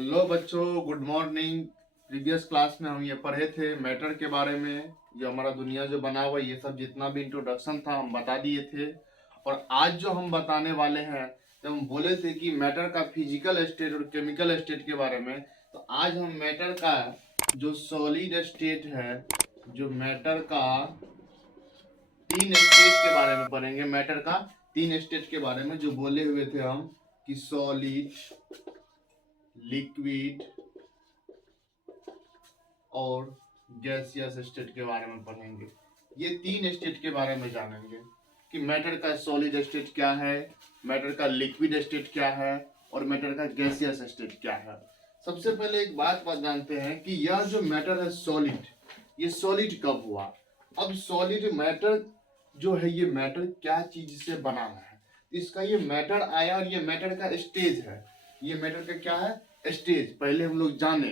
Hello बच्चों, good morning. Previous class में हम ये पढ़े थे मैटर के बारे में। जो हमारा दुनिया जो बना हुआ ये सब जितना भी इंट्रोडक्शन था हम बता दिए थे। और आज जो हम बताने वाले हैं, जब हम बोले थे कि मैटर का फिजिकल स्टेट और केमिकल स्टेट के बारे में, तो आज हम मैटर का जो सॉलिड स्टेट है, जो मैटर का 3 स्टेट के बारे में पढ़ेंगे। मैटर का 3 स्टेट के बारे में जो बोले हुए थे हम कि सॉलिड, लिक्विड और गैसियस स्टेट के बारे में पढ़ेंगे। ये 3 स्टेट के बारे में जानेंगे कि मैटर का सॉलिड स्टेट क्या है, मैटर का लिक्विड स्टेट क्या है और मैटर का गैसियस स्टेट क्या है। सबसे पहले एक बात जानते हैं कि यह जो मैटर है सॉलिड, ये सॉलिड कब हुआ। अब सॉलिड मैटर जो है, ये मैटर क्या चीज से बना है, इसका ये मैटर आया और ये मैटर का स्टेज है। ये मैटर का क्या है, स्टेज। पहले हम लोग जाने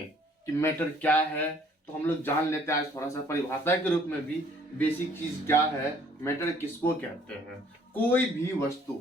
कि मैटर क्या है, तो हम लोग जान लेते हैं आज थोड़ा सा परिभाषा के रूप में भी बेसिक चीज क्या है, मैटर किसको कहते हैं। कोई भी वस्तु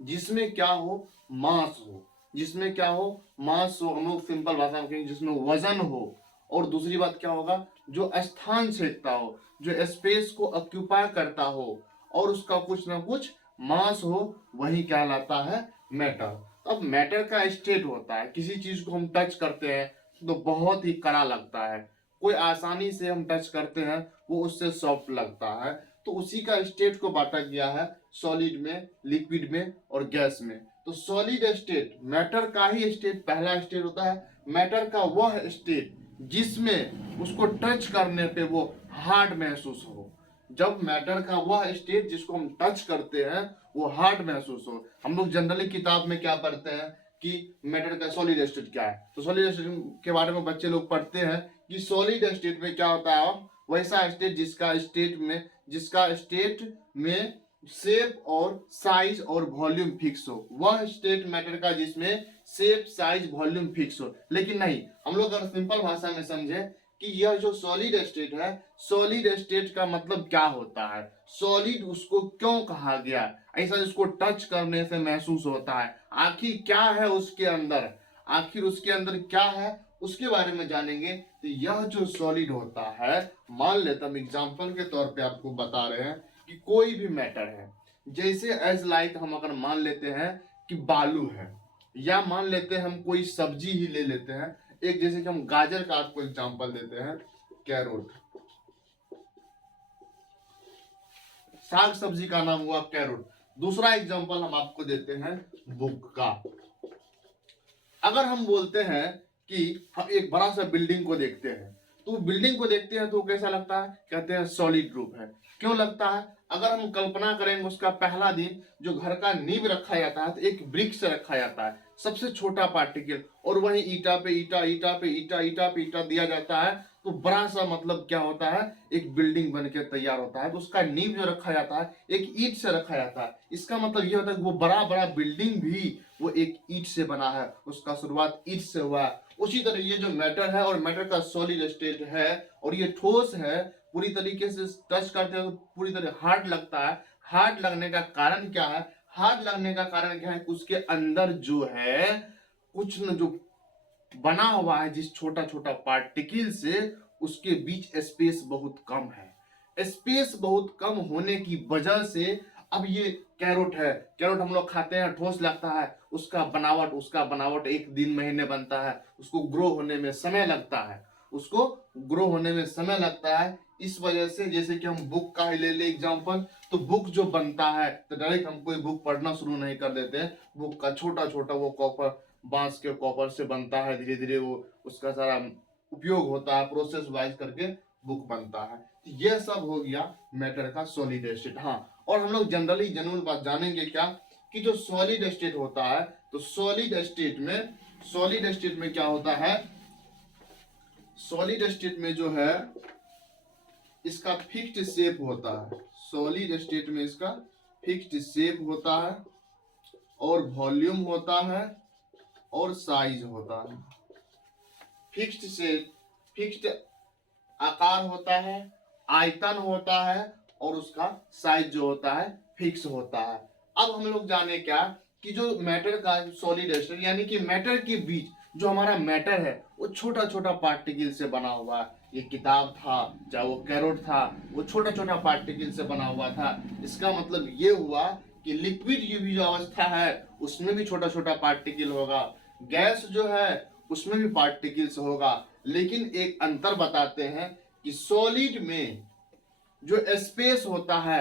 जिसमें क्या हो, मास हो, जिसमें क्या हो, मास हो, हम लोग सिंपल भाषा में कहेंगे जिसमें वजन हो। और दूसरी बात क्या होगा, जो स्थान छेदता हो, जो स्पेस को ऑक्यूपाई करता हो और उसका कुछ ना कुछ मास हो, वही कहलाता है मैटर। अब मैटर का स्टेट होता है, किसी चीज को हम टच करते हैं तो बहुत ही कड़ा लगता है, कोई आसानी से हम टच करते हैं वो उससे सॉफ्ट लगता है। तो उसी का स्टेट को बांटा गया है सॉलिड में, लिक्विड में और गैस में। तो सॉलिड स्टेट, मैटर का ही स्टेट, पहला स्टेट होता है मैटर का वह स्टेट जिसमें उसको टच करने पे वो हार्ड महसूस हो। जब मैटर का वह स्टेट जिसको हम टच करते हैं वो हार्ड महसूस हो। हम लोग जनरली किताब में क्या पढ़ते हैं कि मैटर का सॉलिड स्टेट क्या है, तो सॉलिड स्टेट के बारे में बच्चे लोग पढ़ते हैं कि सॉलिड स्टेट में क्या होता है, वैसा स्टेट जिसका स्टेट में शेप और साइज और वॉल्यूम फिक्स हो। वह स्टेट मैटर का जिसमें शेप, साइज, वॉल्यूम फिक्स हो। लेकिन नहीं, हम लोग अगर सिंपल भाषा में समझे कि यह जो सॉलिड स्टेट है, सॉलिड स्टेट का मतलब क्या होता है, सॉलिड उसको क्यों कहा गया, ऐसा जिसको टच करने से महसूस होता है, आखिर क्या है उसके अंदर, आखिर उसके अंदर क्या है, उसके बारे में जानेंगे। तो यह जो सॉलिड होता है, मान लेते हम एग्जांपल के तौर पे आपको बता रहे हैं कि कोई भी मैटर है, जैसे एज लाइक हम अगर मान लेते हैं कि बालू है, या मान लेते हैं हम कोई सब्जी ही ले लेते हैं, एक जैसे कि हम गाजर का आपको एग्जांपल देते हैं, कैरोट। साग सब्जी का नाम हुआ कैरोट। दूसरा एग्जांपल हम आपको देते हैं बुक का। अगर हम बोलते हैं कि हम एक बड़ा सा बिल्डिंग को देखते हैं, तो बिल्डिंग को देखते हैं तो कैसा लगता है, कहते हैं सॉलिड रूप है। क्यों लगता है, अगर हम कल्पना करेंगे उसका पहला दिन जो घर का नींव रखा जाता है तो एक ब्रिक से रखा जाता है, सबसे छोटा पार्टिकल, और वहीं ईटा पे ईटा, ईटा पे ईटा, ईटा पे ईटा दिया जाता है, तो बड़ा सा मतलब क्या होता है, एक बिल्डिंग बन के तैयार होता है। तो उसका नींव जो रखा जाता है एक ईंट से रखा जाता है। इसका मतलब ये होता है कि वो बड़ा बड़ा बिल्डिंग भी वो एक ईंट से बना है, उसका शुरुआत ईंट से हुआ है। उसी तरह ये जो मैटर है, और मैटर का सॉलिड स्टेट है और ये ठोस है, पूरी तरीके से टच करते हैं तो पूरी तरह हार्ड लगता है। हार्ड लगने का कारण क्या है, हार्ड लगने का कारण क्या है, उसके अंदर जो है कुछ न जो बना हुआ है, जिस छोटा छोटा पार्टिकल से उसके बीच स्पेस बहुत कम है। स्पेस बहुत कम होने की वजह से अब ये कैरोट है, कैरोट हम लोग खाते हैं, ठोस लगता है, उसका बनावट एक दिन महीने बनता है, उसको ग्रो होने में समय लगता है, उसको ग्रो होने में समय लगता है। इस वजह से जैसे कि हम बुक का ही ले ले एग्जांपल, तो बुक जो बनता है तो डायरेक्ट हम कोई बुक पढ़ना शुरू नहीं कर देते हैं। बुक का छोटा छोटा वो कॉपर, बांस के कॉपर से बनता है, धीरे धीरे वो उसका सारा उपयोग होता है, प्रोसेस वाइज करके बुक बनता है। तो ये सब हो गया मैटर का सॉलिड स्टेट। हाँ, और हम लोग जनरल बात जानेंगे क्या, कि जो सॉलिड स्टेट होता है, तो सॉलिड स्टेट में क्या होता है, सॉलिड स्टेट में जो है इसका फिक्स्ड शेप होता है। सॉलिड स्टेट में इसका फिक्स्ड शेप होता है और वॉल्यूम होता है और साइज होता है। फिक्स्ड शेप, फिक्स्ड आकार होता है, आयतन होता है और उसका साइज जो होता है फिक्स होता है। अब हम लोग जाने क्या कि जो मैटर का सॉलिड स्टेट यानी कि मैटर के बीच जो हमारा मैटर है वो छोटा छोटा पार्टिकल से बना हुआ है। ये किताब था, चाहे वो कैरोट था, वो छोटा छोटा पार्टिकल से बना हुआ था। इसका मतलब ये हुआ कि लिक्विड की भी जो अवस्था है उसमें भी छोटा छोटा पार्टिकल होगा, गैस जो है उसमें भी पार्टिकल्स होगा। लेकिन एक अंतर बताते हैं कि सॉलिड में जो स्पेस होता है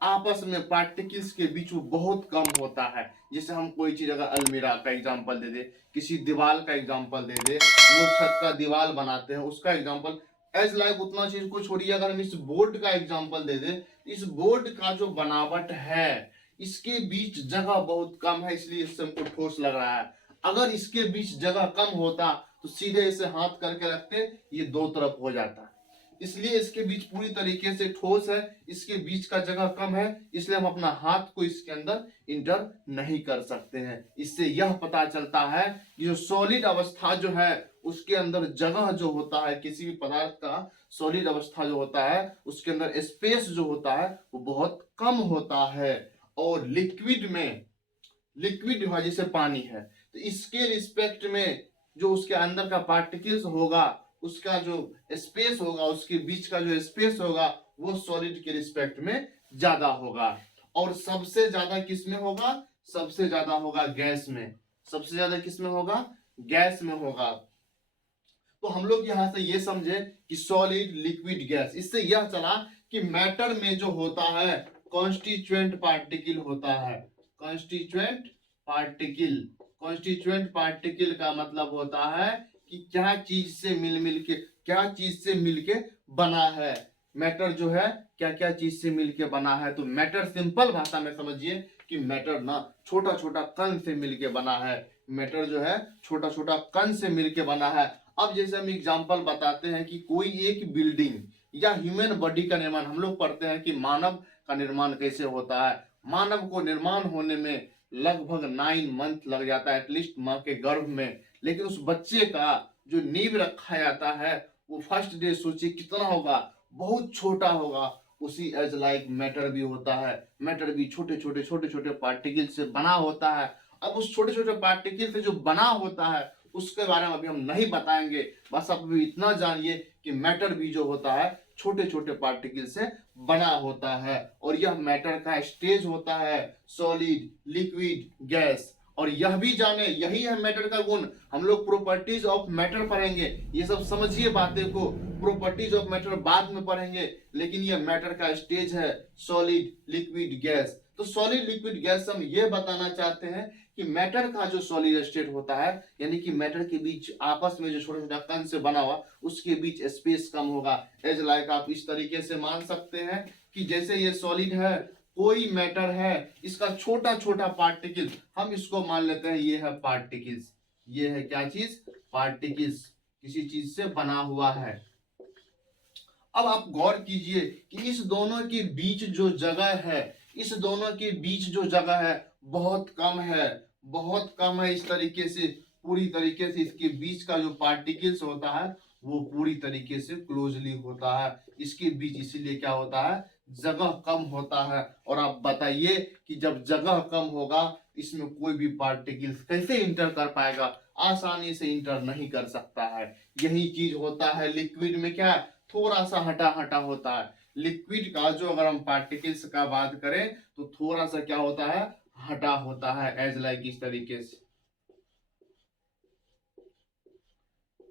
आपस में पार्टिकल्स के बीच वो बहुत कम होता है। जैसे हम कोई चीज अगर अलमीरा का एग्जांपल दे दे, किसी दीवार का एग्जांपल दे दे, लोग छत का दीवार बनाते हैं उसका एग्जांपल, एज लाइक उतना चीज को छोड़िए अगर हम इस बोर्ड का एग्जांपल दे दे, इस बोर्ड का जो बनावट है इसके बीच जगह बहुत कम है, इसलिए इससे हमको ठोस लग रहा है। अगर इसके बीच जगह कम होता तो सीधे इसे हाथ करके रखते, ये दो तरफ हो जाता। इसलिए इसके बीच पूरी तरीके से ठोस है, इसके बीच का जगह कम है, इसलिए हम अपना हाथ को इसके अंदर इंटर नहीं कर सकते हैं। इससे यह पता चलता है कि जो सॉलिड अवस्था जो है उसके अंदर जगह जो होता है, किसी भी पदार्थ का सॉलिड अवस्था जो होता है उसके अंदर स्पेस जो होता है वो बहुत कम होता है। और लिक्विड में, लिक्विड जैसे पानी है, तो इसके रिस्पेक्ट में जो उसके अंदर का पार्टिकल्स होगा, उसका जो स्पेस होगा, उसके बीच का जो स्पेस होगा वो सॉलिड के रिस्पेक्ट में ज्यादा होगा। और सबसे ज्यादा किस में होगा? सबसे ज्यादा होगा गैस में। सबसे ज्यादा किस में होगा? गैस में होगा। तो हम लोग यहां से ये समझे कि सॉलिड, लिक्विड, गैस। इससे यह चला कि मैटर में जो होता है कॉन्स्टिट्यूएंट पार्टिकल होता है। कॉन्स्टिट्यूएंट पार्टिकल, कॉन्स्टिट्यूएंट पार्टिकल का मतलब होता है कि क्या चीज से मिल के, क्या चीज से मिलके बना है। मैटर जो है क्या क्या चीज से मिलके बना है। तो मैटर सिंपल भाषा में समझिए कि मैटर ना छोटा छोटा कण से मिलके बना है। मैटर जो है छोटा छोटा कण से मिलके बना है। अब जैसे हम एग्जांपल बताते हैं कि कोई एक बिल्डिंग या ह्यूमन बॉडी का निर्माण, हम लोग पढ़ते हैं कि मानव का निर्माण कैसे होता है। मानव को निर्माण होने में लगभग 9 मंथ लग जाता है, एटलीस्ट माँ के गर्भ में। लेकिन उस बच्चे का जो नींव रखा जाता है वो फर्स्ट डे सोचिए कितना होगा, बहुत छोटा होगा। उसी एज लाइक मैटर भी होता है। मैटर भी छोटे छोटे छोटे छोटे पार्टिकल से बना होता है। अब उस छोटे छोटे पार्टिकल से जो बना होता है उसके बारे में अभी हम नहीं बताएंगे, बस आप अभी इतना जानिए कि मैटर भी जो होता है छोटे छोटे पार्टिकल से बना होता है। और यह मैटर का स्टेज होता है, सॉलिड, लिक्विड, गैस। और यह भी जाने, यही है मैटर का गुण। हम लोग प्रॉपर्टीज ऑफ मैटर पढ़ेंगे, ये सब समझिए बातें को। प्रॉपर्टीज ऑफ मैटर बाद में पढ़ेंगे, लेकिन ये मैटर का स्टेज है, सॉलिड, लिक्विड, गैस। तो सॉलिड, लिक्विड, गैस हम ये बताना चाहते हैं कि मैटर का जो सॉलिड स्टेट होता है, यानी कि मैटर के बीच आपस में जो छोटा छोटा कण से बना हुआ उसके बीच स्पेस कम होगा। एज लाइक आप इस तरीके से मान सकते हैं कि जैसे ये सॉलिड है, कोई मैटर है, इसका छोटा छोटा पार्टिकल, हम इसको मान लेते हैं ये है पार्टिकल्स। ये है क्या चीज? पार्टिकल्स, किसी चीज से बना हुआ है। अब आप गौर कीजिए कि इस दोनों के बीच जो जगह है, इस दोनों के बीच जो जगह है बहुत कम है, बहुत कम है। इस तरीके से पूरी तरीके से इसके बीच का जो पार्टिकल्स होता है वो पूरी तरीके से क्लोजली होता है। इसके बीच इसीलिए क्या होता है? जगह कम होता है। और आप बताइए कि जब जगह कम होगा इसमें कोई भी पार्टिकल्स कैसे इंटर कर पाएगा? आसानी से इंटर नहीं कर सकता है। यही चीज होता है लिक्विड में, क्या थोड़ा सा हटा हटा होता है। लिक्विड का जो अगर हम पार्टिकल्स का बात करें तो थोड़ा सा क्या होता है? हटा होता है, एज लाइक इस तरीके से।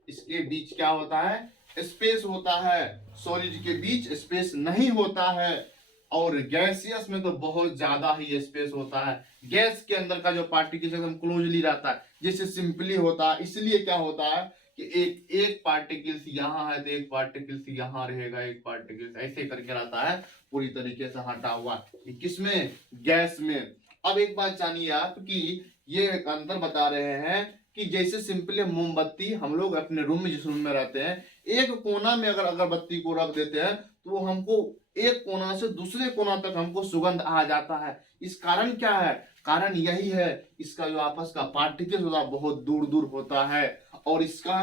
इसके बीच क्या होता है? स्पेस होता है। सॉलिड के बीच स्पेस नहीं होता है। और गैसियस में तो बहुत ज्यादा ही स्पेस होता है। गैस के अंदर का जो पार्टिकल एकदम क्लोजली रहता है, जैसे सिंपली होता है। इसलिए क्या होता है कि एक एक पार्टिकल्स यहाँ है तो एक पार्टिकल्स यहाँ रहेगा, एक पार्टिकल्स ऐसे करके रहता है, पूरी तरीके से हटा हुआ। किसमें? गैस में। अब एक बात जानिए आप कि ये एक अंतर बता रहे हैं कि जैसे सिंपली मोमबत्ती, हम लोग अपने रूम में, जिस रूम में रहते हैं, एक कोना में अगर अगरबत्ती को रख देते हैं तो हमको एक कोना से दूसरे कोना तक हमको सुगंध आ जाता है। इस कारण क्या है? कारण यही है, इसका जो आपस का पार्टिकल होता है बहुत दूर दूर होता है। और इसका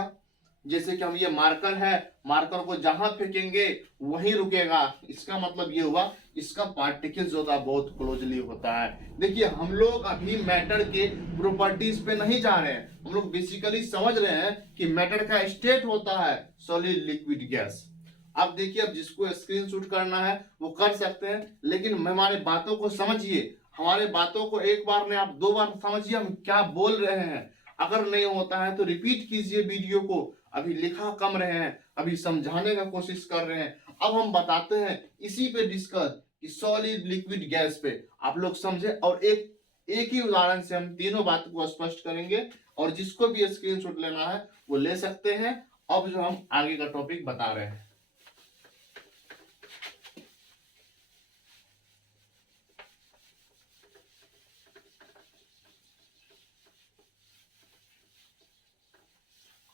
जैसे कि हम ये मार्कर है, मार्कर को जहां फेंकेंगे वहीं रुकेगा, इसका मतलब ये हुआ इसका पार्टिकल जो होता है बहुत क्लोजली होता है। देखिए हम लोग अभी मैटर के प्रॉपर्टीज पे नहीं जा रहे हैं, हम लोग बेसिकली समझ रहे हैं कि मैटर का स्टेट होता है सॉलिड लिक्विड गैस। अब देखिए, अब जिसको स्क्रीन शूट करना है वो कर सकते हैं, लेकिन हमारे बातों को समझिए, हमारे बातों को एक बार नहीं आप 2 बार समझिए हम क्या बोल रहे हैं। अगर नहीं होता है तो रिपीट कीजिए वीडियो को, अभी लिखा कम रहे हैं, अभी समझाने का कोशिश कर रहे हैं। अब हम बताते हैं इसी पे डिस्कस कि सॉलिड लिक्विड गैस पे आप लोग समझे, और एक ही उदाहरण से हम तीनों बात को स्पष्ट करेंगे, और जिसको भी स्क्रीनशॉट लेना है वो ले सकते हैं। अब जो हम आगे का टॉपिक बता रहे हैं,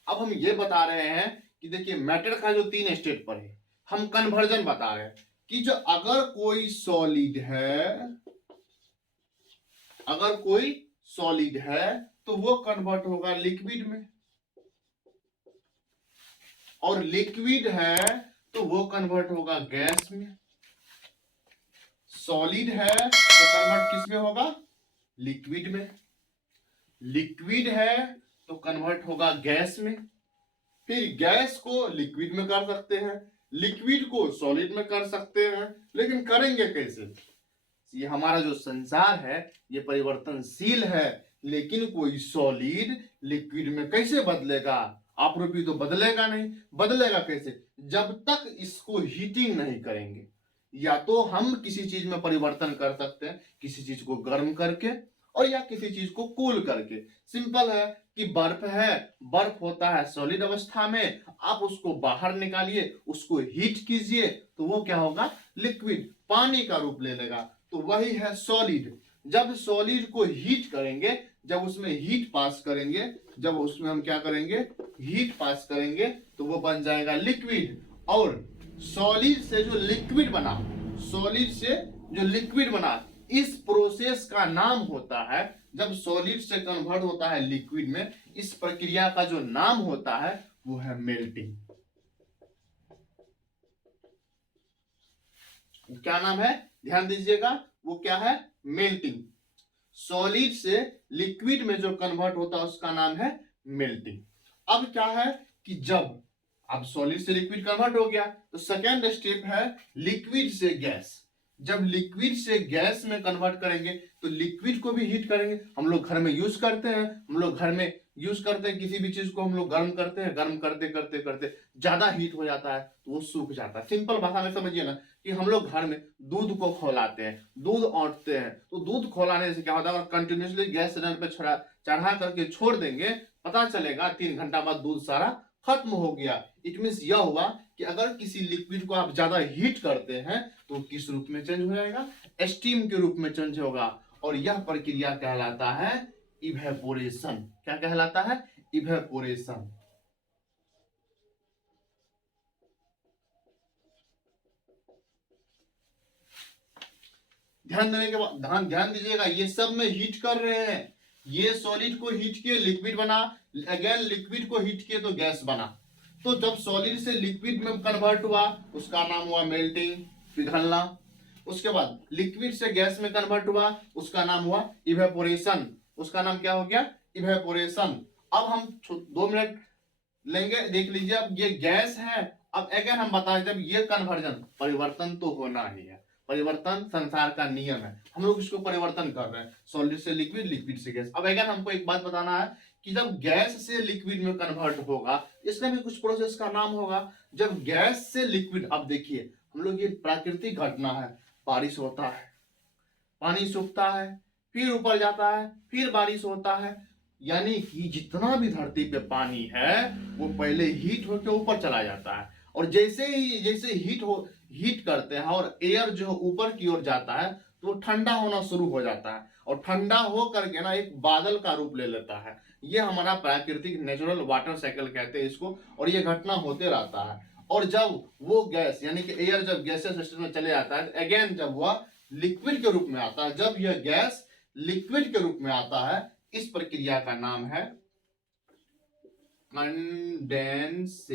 अब हम ये बता रहे हैं कि देखिए मैटर का जो 3 स्टेट पर है, हम कन्वर्जन बता रहे हैं कि जो अगर कोई सॉलिड है तो वो कन्वर्ट होगा लिक्विड में, और लिक्विड है तो वो कन्वर्ट होगा गैस में। सॉलिड है तो कन्वर्ट किस में होगा? लिक्विड में। लिक्विड है तो कन्वर्ट होगा गैस में, फिर गैस को लिक्विड में कर सकते हैं, लिक्विड को सॉलिड में कर सकते हैं, लेकिन करेंगे कैसे? ये हमारा जो संसार है ये परिवर्तनशील है, लेकिन कोई सॉलिड लिक्विड में कैसे बदलेगा? आपरूपी तो बदलेगा नहीं। बदलेगा कैसे? जब तक इसको हीटिंग नहीं करेंगे। या तो हम किसी चीज में परिवर्तन कर सकते हैं, किसी चीज को गर्म करके, और या किसी चीज को कूल करके। सिंपल है कि बर्फ है, बर्फ होता है सॉलिड अवस्था में, आप उसको बाहर निकालिए, उसको हीट कीजिए तो वो क्या होगा? लिक्विड, पानी का रूप ले लेगा। तो वही है सॉलिड। जब सॉलिड को हीट करेंगे, जब उसमें हीट पास करेंगे, जब उसमें हम क्या करेंगे? हीट पास करेंगे, तो वो बन जाएगा लिक्विड। और सॉलिड से जो लिक्विड बना, सॉलिड से जो लिक्विड बना, इस प्रोसेस का नाम होता है, जब सॉलिड से कन्वर्ट होता है लिक्विड में, इस प्रक्रिया का जो नाम होता है वो है मेल्टिंग। क्या नाम है? ध्यान दीजिएगा, वो क्या है? मेल्टिंग। सॉलिड से लिक्विड में जो कन्वर्ट होता है उसका नाम है मेल्टिंग। अब क्या है कि जब अब सॉलिड से लिक्विड कन्वर्ट हो गया, तो सेकेंड स्टेप है लिक्विड से गैस। जब लिक्विड से गैस में कन्वर्ट करेंगे तो लिक्विड को भी हीट करेंगे। हम लोग घर में यूज करते हैं, हम लोग घर में यूज करते हैं किसी भी चीज को हम लोग गर्म करते हैं, गर्म करते करते करते ज्यादा हीट हो जाता है तो वो सूख जाता है। सिंपल भाषा में समझिए ना कि हम लोग घर में दूध को खौलाते हैं, दूध औंटते हैं, तो दूध खौलाने से क्या होता है? अगर कंटिन्यूसली गैस सिलेंडर पे चढ़ा करके छोड़ देंगे, पता चलेगा 3 घंटा बाद दूध सारा खत्म हो गया। इट मीन्स यह हुआ कि अगर किसी लिक्विड को आप ज्यादा हीट करते हैं तो किस रूप में चेंज हो जाएगा? स्टीम के रूप में चेंज होगा। और यह प्रक्रिया कहलाता है इवेपोरेशन। क्या कहलाता है? इवेपोरेशन। ध्यान देने के बाद ध्यान दीजिएगा, ये सब में हीट कर रहे हैं। ये सॉलिड को हीट किए लिक्विड बना, अगेन लिक्विड को हीट किए तो गैस बना। तो जब सॉलिड से लिक्विड में कन्वर्ट हुआ उसका नाम हुआ मेल्टिंग, पिघलना। उसके बाद लिक्विड से गैस में कन्वर्ट हुआ उसका नाम हुआ इवेपोरेशन। उसका नाम क्या हो गया? इवेपोरेशन। अब हम 2 मिनट लेंगे, देख लीजिए। अब ये गैस है, अब अगेन हम बताएं, जब ये कन्वर्जन, परिवर्तन तो होना ही है, परिवर्तन संसार का नियम है, हम लोग इसको परिवर्तन कर रहे हैं, सॉलिड से लिक्विड, लिक्विड से गैस। अब अगेन हमको एक बात बताना है कि जब गैस से लिक्विड में कन्वर्ट होगा, इसमें भी कुछ प्रोसेस का नाम होगा। जब गैस से लिक्विड, अब देखिए हम लोग, ये प्राकृतिक घटना है, बारिश होता है, पानी सूखता है, फिर ऊपर जाता है, फिर बारिश होता है, यानी कि जितना भी धरती पे पानी है वो पहले हीट होकर ऊपर चला जाता है। और जैसे हीट करते हैं और एयर जो ऊपर की ओर जाता है तो वो ठंडा होना शुरू हो जाता है, और ठंडा हो करके ना एक बादल का रूप ले लेता है। ये हमारा प्राकृतिक नेचुरल वाटर साइकिल कहते हैं इसको, और ये घटना होते रहता है। और जब वो गैस यानी कि एयर जब गैसेस सिस्टम में चले जाता है, अगेन जब वह लिक्विड के रूप में आता है, जब यह गैस लिक्विड के रूप में आता है, इस प्रक्रिया का नाम है कंडेंसेशन,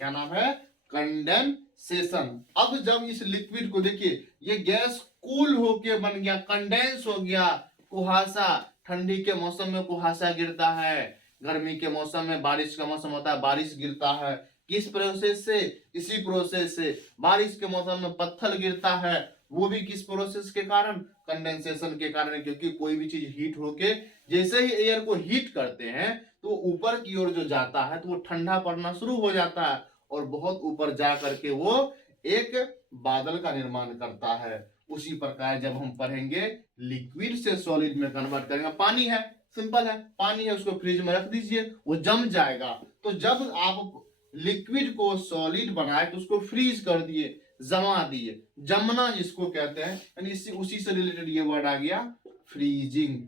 क्या नाम है, कंडेंसेशन। अब जब इस लिक्विड को देखिए, ये गैस कूल होके बन गया, कंडेंस हो गया, कुहासा, ठंडी के मौसम में कुहासा गिरता है, गर्मी के मौसम में, बारिश का मौसम होता है, बारिश गिरता है। किस प्रोसेस से, इसी प्रोसेस से। बारिश के मौसम में पत्थर गिरता है, वो भी किस प्रोसेस के कारण, कंडेंसेशन के कारण। क्योंकि कोई भी चीज हीट होके, जैसे ही एयर को हीट करते हैं तो ऊपर की ओर जो जाता है तो वो ठंडा पड़ना शुरू हो जाता है, और बहुत ऊपर जा करके वो एक बादल का निर्माण करता है। उसी प्रकार जब हम पढ़ेंगे लिक्विड से सॉलिड में कन्वर्ट करेंगे, पानी है, सिंपल है, पानी है, उसको फ्रिज में रख दीजिए, वो जम जाएगा। तो जब आप लिक्विड को सॉलिड बनाए तो उसको फ्रीज कर दिए, जमा दिए, जमना जिसको कहते हैं, यानी उसी से रिलेटेड ये वर्ड आ गया, फ्रीजिंग।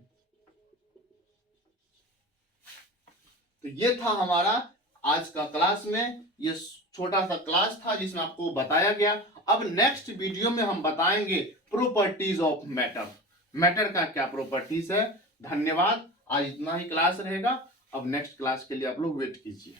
तो ये था हमारा आज का क्लास में, ये छोटा सा क्लास था जिसमें आपको बताया गया। अब नेक्स्ट वीडियो में हम बताएंगे प्रॉपर्टीज ऑफ मैटर, मैटर का क्या प्रॉपर्टीज है। धन्यवाद, आज इतना ही क्लास रहेगा। अब नेक्स्ट क्लास के लिए आप लोग वेट कीजिए।